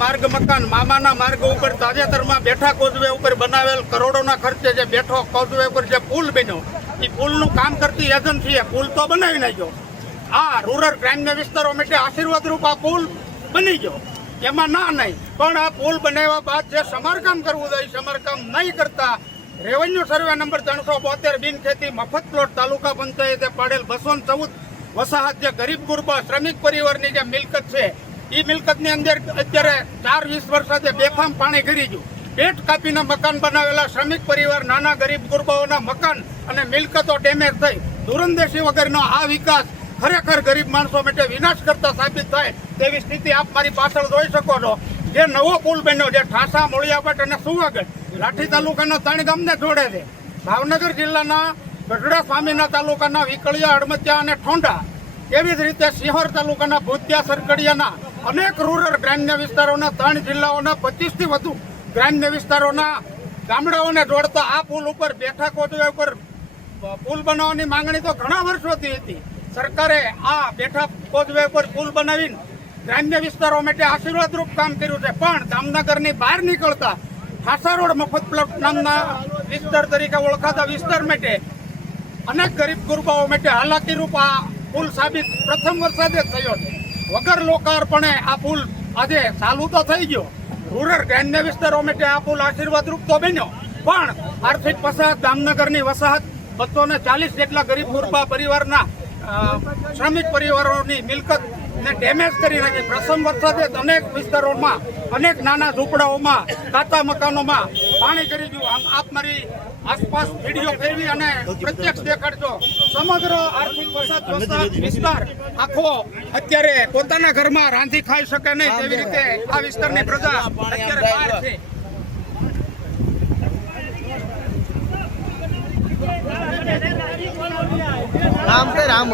માર્ગ મકાન મામાના માર્ગ ઉપર તાજેતરમાં બેઠા કોઝવે ઉપર બનાવેલ કરોડોના ખર્ચે જે બેઠો કોઝવે ઉપર જે પુલ બન્યો એ પુલનું કામ કરતી એજન્સીએ પુલ તો બનાવી નાખ્યો. આ રૂરલ ગ્રામ્ય વિસ્તારો માટે આશીર્વાદરૂપ આ પુલ બની ગયો, એમાં ના નહીં. પણ આ પુલ બનાવ્યા બાદ જે સમારકામ કરવું જોઈએ સમારકામ નહીં કરતા રેવન્યુ સર્વે નંબર 372 બિનખેતી મફત પ્લોટ તાલુકા પંચાયતે પાડેલ 214 વસાહત જે ગરીબ ગુરબા શ્રમિક પરિવારની જે મિલકત છે એ મિલકતની અંદર અત્યારે 4-20 વર્ષથી બેફામ પાણી ગરી ગયું. પેટ કાપીને મકાન બનાવેલા શ્રમિક પરિવાર નાના ગરીબ ગુરબાઓના મકાન અને મિલકતો ડેમેજ થઈ. ધૂરંદેશી વગરનો આ વિકાસ ખરેખર ગરીબ માણસો માટે વિનાશ કરતા સાબિત થાય તેવી સ્થિતિ આપ મારી પાછળ જોઈ શકો છો. જે નવો પુલ બન્યો જે ઠાસા, મોળિયાપટ અને સુવાગઢ લાઠી તાલુકાના 3 ગામને જોડે છે. ભાવનગર જિલ્લાના ગઢડા સ્વામીના તાલુકાના વિકળિયા, અડમતિયા અને ઠોંડા, એવી જ રીતે સિહોર તાલુકાના ભૂતિયા, સરકડિયાના અનેક રૂરલ ગ્રામ્ય વિસ્તારોના 3 જિલ્લાઓના 25થી વધુ ગ્રામ્ય વિસ્તારોના ગામડાઓને જોડતા આ પુલ ઉપર બેઠા કોઝવે ઉપર પુલ બનાવવાની માંગણી તો ઘણા વર્ષોથી હતી. સરકારે આ બેઠા કોઝવે ઉપર પુલ બનાવીને ગ્રામ્ય વિસ્તારો માટે આશીર્વાદરૂપ કામ કર્યું છે. પણ જામનગરની બહાર નીકળતા ઠાસા રોડ મફત પ્લોટ નામના વિસ્તાર તરીકે ઓળખાતા વિસ્તાર માટે અનેક ગરીબ ગુરબાઓ માટે હાલાકીરૂપ આ પુલ સાબિત પ્રથમ વરસાદે થયો છે. વગર લોકાર્પણે આ પુલ આજે ચાલુ તો થઈ ગયો. રૂરલ ગ્રામ્ય વિસ્તારો માટે આ પુલ આશીર્વાદરૂપ તો બન્યો, પણ આર્થિક પછાત જામનગરની વસાહત 240 જેટલા ગરીબ ગુરબા પરિવારના શ્રમિક પરિવારોની મિલકત ને ડેમેજ કરી નાખી. પ્રથમ વરસાદે અનેક વિસ્તારોમાં અનેક નાના ઝૂંપડાઓમાં કાચા મકાનોમાં પાણી કરી ગયું. આમ આપ મારી આસપાસ વિડીયો ફેરવી અને પ્રત્યક્ષ દેખાડજો. સમગ્ર આર્થિક પછાત વિસ્તાર આખો અત્યારે પોતાના ઘરમાં રાંધી ખાઈ શકે નહીં તેવી રીતે આ વિસ્તારની પ્રજા અત્યારે બહાર છે. રામ